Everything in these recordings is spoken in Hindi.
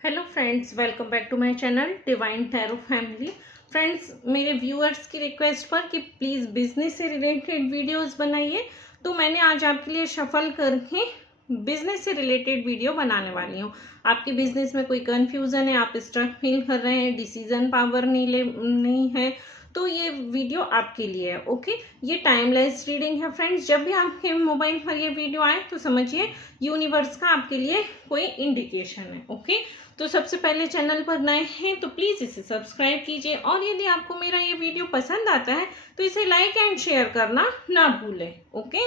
Hello friends, welcome back to my channel divine tarot family. Friends, मेरे व्यूअर्स की रिक्वेस्ट पर कि प्लीज़ बिजनेस से रिलेटेड वीडियोस बनाइए, तो मैंने आज आपके लिए शफल करके बिजनेस से रिलेटेड वीडियो बनाने वाली हूँ। आपके बिजनेस में कोई कंफ्यूजन है, आप स्ट्रक फील कर रहे हैं, डिसीजन पावर नहीं है, तो ये वीडियो आपके लिए है। ओके, ये टाइमलेस रीडिंग है फ्रेंड्स। जब भी आपके मोबाइल पर ये वीडियो आए तो समझिए यूनिवर्स का आपके लिए कोई इंडिकेशन है। ओके, तो सबसे पहले चैनल पर नए हैं तो प्लीज़ इसे सब्सक्राइब कीजिए, और यदि आपको मेरा ये वीडियो पसंद आता है तो इसे लाइक एंड शेयर करना ना भूलें। ओके,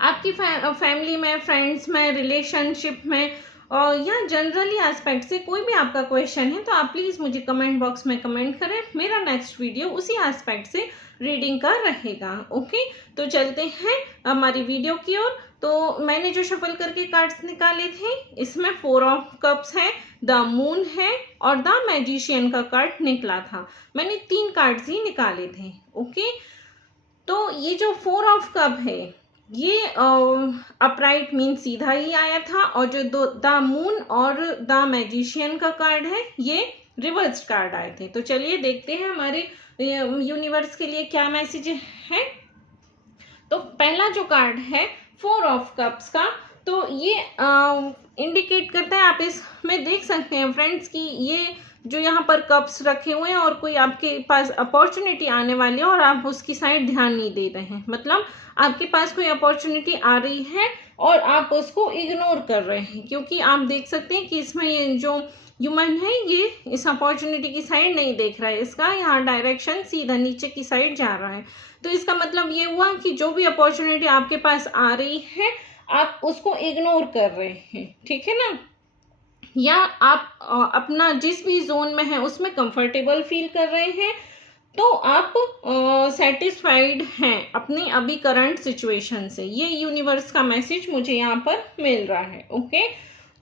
आपकी फैमिली में, फ्रेंड्स में, रिलेशनशिप में और या जनरली एस्पेक्ट से कोई भी आपका क्वेश्चन है तो आप प्लीज़ मुझे कमेंट बॉक्स में कमेंट करें। मेरा नेक्स्ट वीडियो उसी एस्पेक्ट से रीडिंग का रहेगा। ओके, तो चलते हैं हमारी वीडियो की ओर। तो मैंने जो शफल करके कार्ड्स निकाले थे, इसमें 4 ऑफ कप्स है, द मून है और द मैजिशियन का कार्ड निकला था। मैंने 3 कार्ड्स ही निकाले थे। ओके, तो ये जो 4 ऑफ कप है ये अपराइट मीन सीधा ही आया था, और जो द मून और द मैजिशियन का कार्ड है ये रिवर्स कार्ड आए थे। तो चलिए देखते हैं हमारे यूनिवर्स के लिए क्या मैसेज है। तो पहला जो कार्ड है 4 ऑफ कप्स का, तो ये इंडिकेट करता है, आप इसमें देख सकते हैं फ्रेंड्स कि ये जो यहाँ पर कप्स रखे हुए हैं और कोई आपके पास अपॉर्चुनिटी आने वाली है और आप उसकी साइड ध्यान नहीं दे रहे हैं। मतलब आपके पास कोई अपॉर्चुनिटी आ रही है और आप उसको इग्नोर कर रहे हैं, क्योंकि आप देख सकते हैं कि इसमें ये जो ह्यूमन है ये इस अपॉर्चुनिटी की साइड नहीं देख रहा है, इसका यहाँ डायरेक्शन सीधा नीचे की साइड जा रहा है। तो इसका मतलब ये हुआ कि जो भी अपॉर्चुनिटी आपके पास आ रही है आप उसको इग्नोर कर रहे हैं, ठीक है ना, या आप अपना जिस भी जोन में है उसमें कंफर्टेबल फील कर रहे हैं, तो आप सेटिस्फाइड हैं अपनी अभी करंट सिचुएशन से। ये यूनिवर्स का मैसेज मुझे यहाँ पर मिल रहा है। ओके,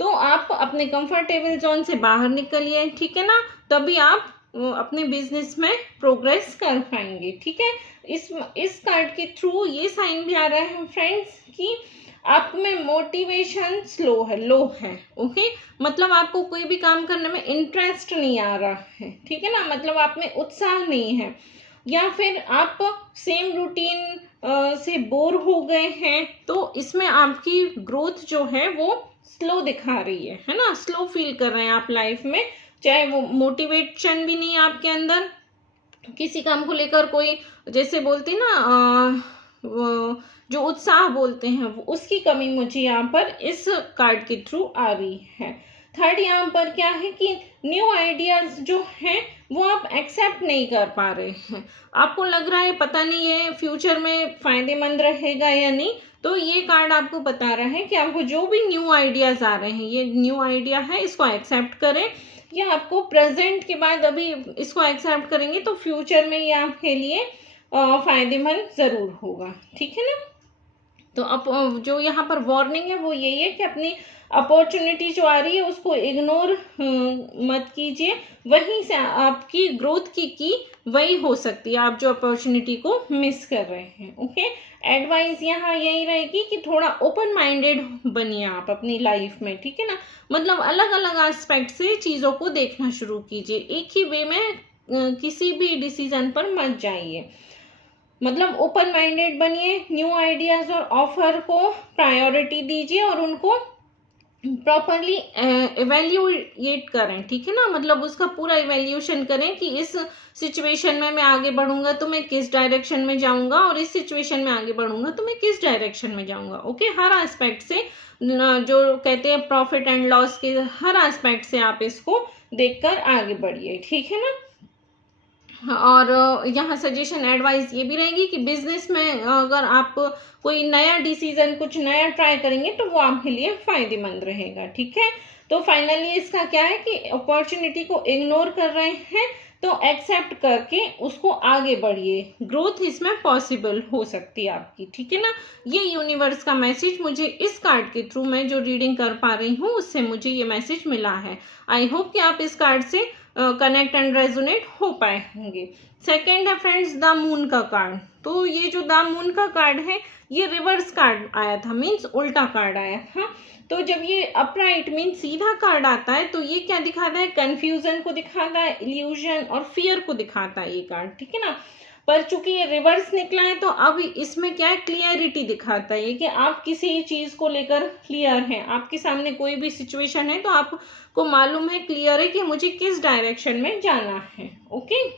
तो आप अपने कंफर्टेबल जोन से बाहर निकलिए, ठीक है ना, तभी आप अपने बिजनेस में प्रोग्रेस कर पाएंगे। ठीक है, इस कार्ड के थ्रू ये साइन भी आ रहा है फ्रेंड्स कि आप में मोटिवेशन लो है। ओके, मतलब आपको कोई भी काम करने में इंटरेस्ट नहीं आ रहा है, ठीक है ना, मतलब आप में उत्साह नहीं है, या फिर आप सेम रूटीन से बोर हो गए हैं, तो इसमें आपकी ग्रोथ जो है वो स्लो दिखा रही है ना, स्लो फील कर रहे हैं आप लाइफ में, चाहे वो मोटिवेशन भी नहीं है आपके अंदर किसी काम को लेकर, कोई जैसे बोलते ना जो उत्साह बोलते हैं वो, उसकी कमी मुझे यहाँ पर इस कार्ड के थ्रू आ रही है। थर्ड यहाँ पर क्या है कि न्यू आइडियाज जो हैं वो आप एक्सेप्ट नहीं कर पा रहे हैं, आपको लग रहा है पता नहीं ये फ्यूचर में फायदेमंद रहेगा या नहीं। तो ये कार्ड आपको बता रहा है कि आपको जो भी न्यू आइडियाज आ रहे हैं, ये न्यू आइडिया है, इसको एक्सेप्ट करें, या आपको प्रेजेंट के बाद अभी इसको एक्सेप्ट करेंगे तो फ्यूचर में ये आपके लिए फायदेमंद जरूर होगा, ठीक है ना। तो अब जो यहाँ पर वार्निंग है वो यही है कि अपनी अपॉर्चुनिटी जो आ रही है उसको इग्नोर मत कीजिए, वहीं से आपकी ग्रोथ की वही हो सकती है, आप जो अपॉर्चुनिटी को मिस कर रहे हैं। ओके, एडवाइस यहाँ यही रहेगी कि थोड़ा ओपन माइंडेड बनिए आप अपनी लाइफ में, ठीक है ना, मतलब अलग अलग एस्पेक्ट से चीज़ों को देखना शुरू कीजिए, एक ही वे में किसी भी डिसीजन पर मत जाइए, मतलब ओपन माइंडेड बनिए, न्यू आइडियाज और ऑफर को प्रायोरिटी दीजिए और उनको प्रॉपरली इवेल्युएट करें, ठीक है ना, मतलब उसका पूरा इवेल्यूशन करें कि इस सिचुएशन में मैं आगे बढ़ूंगा तो मैं किस डायरेक्शन में जाऊंगा, और इस सिचुएशन में आगे बढ़ूंगा तो मैं किस डायरेक्शन में जाऊंगा। ओके, हर एस्पेक्ट से जो कहते हैं प्रॉफिट एंड लॉस के हर एस्पेक्ट से आप इसको देखकर आगे बढ़िए, ठीक है ना। और यहाँ सजेशन एडवाइस ये भी रहेगी कि बिजनेस में अगर आप कोई नया डिसीजन, कुछ नया ट्राई करेंगे तो वो आपके लिए फायदेमंद रहेगा, ठीक है। तो फाइनली इसका क्या है कि अपॉर्चुनिटी को इग्नोर कर रहे हैं तो एक्सेप्ट करके उसको आगे बढ़िए, ग्रोथ इसमें पॉसिबल हो सकती है आपकी, ठीक है ना। ये यूनिवर्स का मैसेज मुझे इस कार्ड के थ्रू मैं जो रीडिंग कर पा रही हूँ उससे मुझे ये मैसेज मिला है। आई होप कि आप इस कार्ड से कनेक्ट एंड रेजोनेट हो पाए होंगे। सेकेंड है फ्रेंड्स द मून का कार्ड। तो ये जो द मून का कार्ड है ये रिवर्स कार्ड आया था, मीन्स उल्टा कार्ड आया था। तो जब ये अपराइट मीन्स सीधा कार्ड आता है तो ये क्या दिखाता है, कंफ्यूजन को दिखाता है, इल्यूजन और फियर को दिखाता है ये कार्ड, ठीक है ना। पर चूंकि ये रिवर्स निकला है तो अब इसमें क्या है, क्लियरिटी दिखाता है कि आप किसी चीज को लेकर क्लियर हैं, आपके सामने कोई भी सिचुएशन है तो आपको मालूम है, क्लियर है कि मुझे किस डायरेक्शन में जाना है। ओके,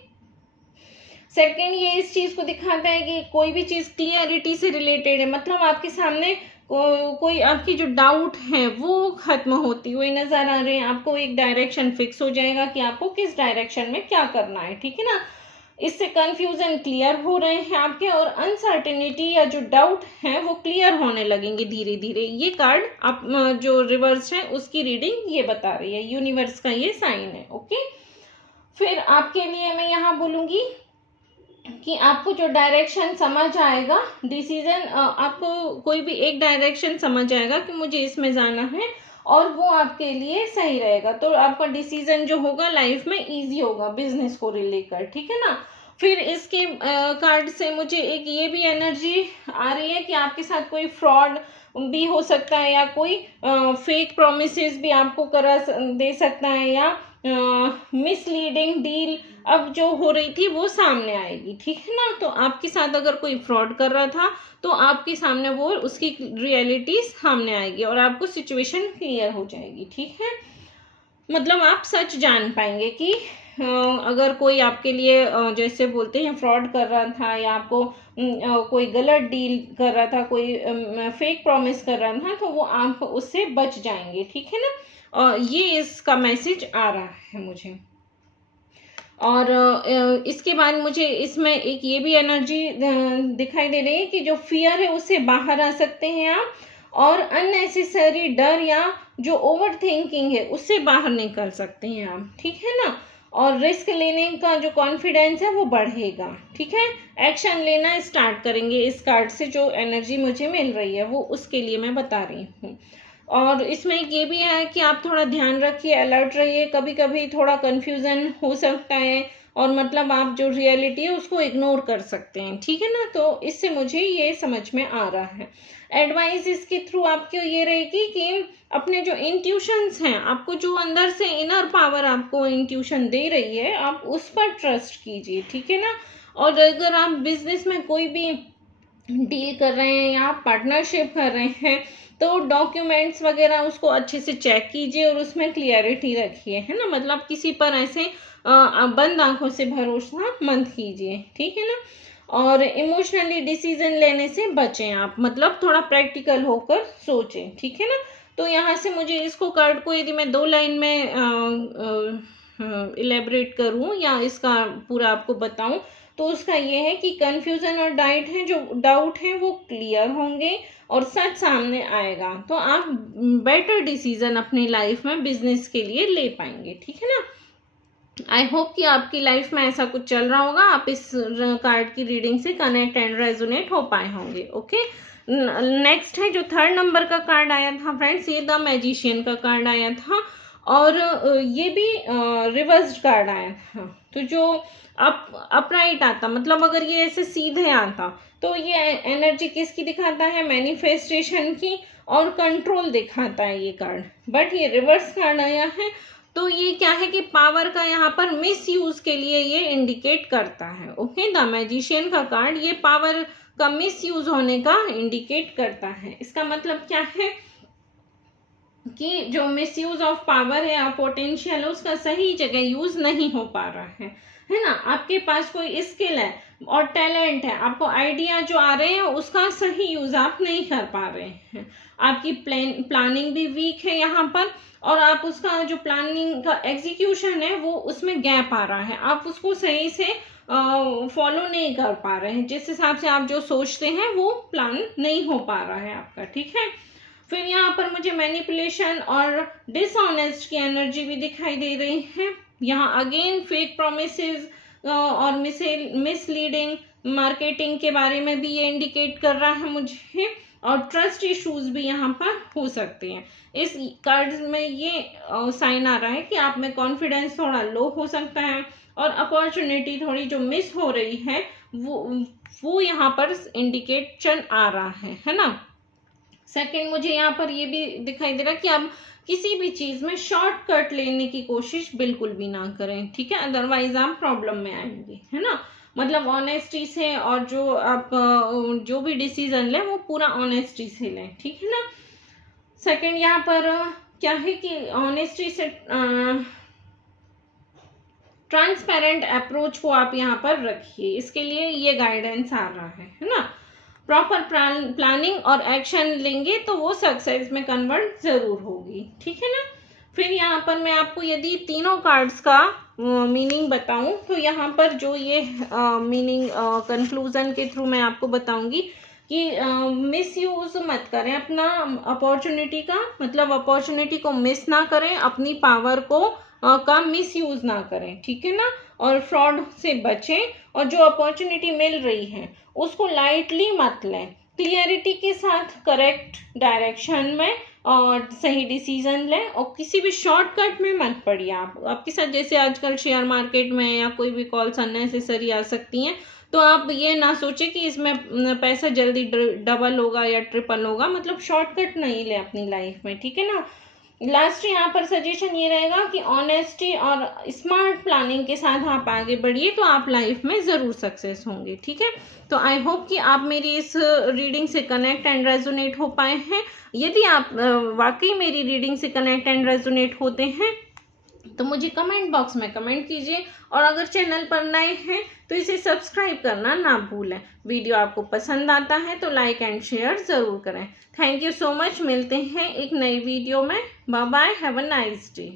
सेकंड ये इस चीज को दिखाता है कि कोई भी चीज क्लियरिटी से रिलेटेड है, मतलब आपके सामने कोई आपकी जो डाउट है वो खत्म होती हुई नजर आ रहे हैं, आपको एक डायरेक्शन फिक्स हो जाएगा कि आपको किस डायरेक्शन में क्या करना है, ठीक है ना। इससे कंफ्यूजन क्लियर हो रहे हैं आपके, और अनसर्टेनिटी या जो डाउट है वो क्लियर होने लगेंगे धीरे धीरे। ये कार्ड आप जो रिवर्स है उसकी रीडिंग ये बता रही है, यूनिवर्स का ये साइन है। ओके, फिर आपके लिए मैं यहाँ बोलूंगी कि आपको जो डायरेक्शन समझ आएगा, डिसीजन आपको कोई भी एक डायरेक्शन समझ आएगा कि मुझे इसमें जाना है और वो आपके लिए सही रहेगा, तो आपका डिसीजन जो होगा लाइफ में इजी होगा बिजनेस को लेकर, ठीक है ना। फिर इसके कार्ड से मुझे एक ये भी एनर्जी आ रही है कि आपके साथ कोई फ्रॉड भी हो सकता है, या कोई फेक प्रोमिसेस भी आपको करा दे सकता है, या मिसलीडिंग डील अब जो हो रही थी वो सामने आएगी, ठीक है ना। तो आपके साथ अगर कोई फ्रॉड कर रहा था तो आपके सामने वो उसकी रियलिटी सामने आएगी और आपको सिचुएशन क्लियर हो जाएगी, ठीक है। मतलब आप सच जान पाएंगे कि अगर कोई आपके लिए जैसे बोलते हैं फ्रॉड कर रहा था, या आपको कोई गलत डील कर रहा था, कोई फेक प्रॉमिस कर रहा था, तो वो आप उससे बच जाएंगे, ठीक है ना। ये इसका मैसेज आ रहा है मुझे। और इसके बाद मुझे इसमें एक ये भी एनर्जी दिखाई दे रही है कि जो फियर है उससे बाहर आ सकते हैं आप, और अननेसेसरी डर या जो ओवर थिंकिंग है उससे बाहर निकल सकते हैं आप, ठीक है ना। और रिस्क लेने का जो कॉन्फिडेंस है वो बढ़ेगा, ठीक है। एक्शन लेना स्टार्ट करेंगे, इस कार्ड से जो एनर्जी मुझे मिल रही है वो उसके लिए मैं बता रही हूँ। और इसमें ये भी है कि आप थोड़ा ध्यान रखिए, अलर्ट रहिए, कभी कभी थोड़ा कंफ्यूजन हो सकता है और मतलब आप जो रियलिटी है उसको इग्नोर कर सकते हैं, ठीक है ना। तो इससे मुझे ये समझ में आ रहा है। एडवाइस इसके थ्रू आपको ये रहेगी कि अपने जो इंट्यूशंस हैं, आपको जो अंदर से इनर पावर आपको इंट्यूशन दे रही है, आप उस पर ट्रस्ट कीजिए, ठीक है ना। और अगर आप बिजनेस में कोई भी डील कर रहे हैं या आप पार्टनरशिप कर रहे हैं तो डॉक्यूमेंट्स वगैरह उसको अच्छे से चेक कीजिए और उसमें क्लियरिटी रखिए, है ना। मतलब किसी पर ऐसे बंद आंखों से भरोसा मत कीजिए, ठीक है ना। और इमोशनली डिसीजन लेने से बचें आप, मतलब थोड़ा प्रैक्टिकल होकर सोचें, ठीक है ना। तो यहाँ से मुझे इसको कार्ड को यदि मैं 2 लाइन में इलेबरेट करूँ या इसका पूरा आपको बताऊं तो उसका ये है कि कंफ्यूजन और डाउट है वो क्लियर होंगे और सच सामने आएगा, तो आप बेटर डिसीजन अपनी लाइफ में बिजनेस के लिए ले पाएंगे, ठीक है ना। आई होप कि आपकी लाइफ में ऐसा कुछ चल रहा होगा, आप इस कार्ड की रीडिंग से कनेक्ट एंड रेजोनेट हो पाए होंगे। ओके, नेक्स्ट है जो 3rd नंबर का कार्ड आया था फ्रेंड्स, ये द मैजिशियन का कार्ड आया था और ये भी रिवर्स्ड कार्ड आया था। तो जो अपराइट आता, मतलब अगर ये ऐसे सीधे आता तो ये एनर्जी किसकी दिखाता है, मैनिफेस्टेशन की और कंट्रोल दिखाता है ये कार्ड। बट ये रिवर्स कार्ड आया है तो ये क्या है कि पावर का यहाँ पर मिस यूज के लिए ये इंडिकेट करता है। ओके, द मैजिशियन का कार्ड ये पावर का मिस यूज होने का इंडिकेट करता है। इसका मतलब क्या है कि जो मिस यूज ऑफ पावर है या पोटेंशियल है उसका सही जगह यूज नहीं हो पा रहा है ना। आपके पास कोई स्किल है और टैलेंट है, आपको आइडिया जो आ रहे हैं उसका सही यूज आप नहीं कर पा रहे हैं, आपकी प्लानिंग भी वीक है यहाँ पर, और आप उसका जो प्लानिंग का एग्जीक्यूशन है वो उसमें गैप आ रहा है, आप उसको सही से फॉलो नहीं कर पा रहे हैं, जिस हिसाब से आप जो सोचते हैं वो प्लान नहीं हो पा रहा है आपका, ठीक है। फिर यहाँ पर मुझे मैनिपुलेशन और डिसऑनेस्ट की एनर्जी भी दिखाई दे रही है। यहाँ अगेन फेक प्रोमिसेस और मिसलीडिंग मार्केटिंग के बारे में भी ये इंडिकेट कर रहा है मुझे। और ट्रस्ट इश्यूज भी यहाँ पर हो सकते हैं। इस कार्ड में ये साइन आ रहा है कि आप में कॉन्फिडेंस थोड़ा लो हो सकता है और अपॉर्चुनिटी थोड़ी जो मिस हो रही है वो यहाँ पर इंडिकेशन आ रहा है ना। सेकंड, मुझे यहाँ पर ये भी दिखाई दे रहा है कि आप किसी भी चीज में शॉर्टकट लेने की कोशिश बिल्कुल भी ना करें, ठीक है, अदरवाइज आप प्रॉब्लम में आएंगे, है ना। मतलब ऑनेस्टी से, और जो आप जो भी डिसीजन लें वो पूरा ऑनेस्टी से लें, ठीक है ना। सेकंड, यहाँ पर क्या है कि ऑनेस्टी से ट्रांसपेरेंट अप्रोच को आप यहाँ पर रखिए, इसके लिए ये गाइडेंस आ रहा है ना। प्रॉपर प्लानिंग और एक्शन लेंगे तो वो सक्सेस में कन्वर्ट जरूर होगी, ठीक है ना। फिर यहाँ पर मैं आपको यदि तीनों कार्ड्स का मीनिंग बताऊं तो यहाँ पर जो ये मीनिंग कंक्लूजन के थ्रू मैं आपको बताऊंगी कि मिस यूज मत करें अपना अपॉर्चुनिटी का, मतलब अपॉर्चुनिटी को मिस ना करें, अपनी पावर को का मिस यूज ना करें, ठीक है ना। और फ्रॉड से बचें, और जो अपॉर्चुनिटी मिल रही है उसको लाइटली मत लें, क्लियरिटी के साथ करेक्ट डायरेक्शन में और सही डिसीजन लें, और किसी भी शॉर्टकट में मत पड़िए। आपके साथ जैसे आजकल शेयर मार्केट में या कोई भी कॉल्स अननेसेसरी आ सकती हैं, तो आप ये ना सोचें कि इसमें पैसा जल्दी डबल होगा या ट्रिपल होगा, मतलब शॉर्टकट नहीं ले अपनी लाइफ में, ठीक है ना। लास्ट यहाँ पर सजेशन ये रहेगा कि ऑनेस्टी और स्मार्ट प्लानिंग के साथ आप आगे बढ़िए तो आप लाइफ में ज़रूर सक्सेस होंगे, ठीक है। तो आई होप कि आप मेरी इस रीडिंग से कनेक्ट एंड रेजोनेट हो पाए हैं। यदि आप वाकई मेरी रीडिंग से कनेक्ट एंड रेजोनेट होते हैं तो मुझे कमेंट बॉक्स में कमेंट कीजिए, और अगर चैनल पर नए हैं तो इसे सब्सक्राइब करना ना भूलें। वीडियो आपको पसंद आता है तो लाइक एंड शेयर ज़रूर करें। थैंक यू सो मच, मिलते हैं एक नई वीडियो में। Bye bye, have a nice day.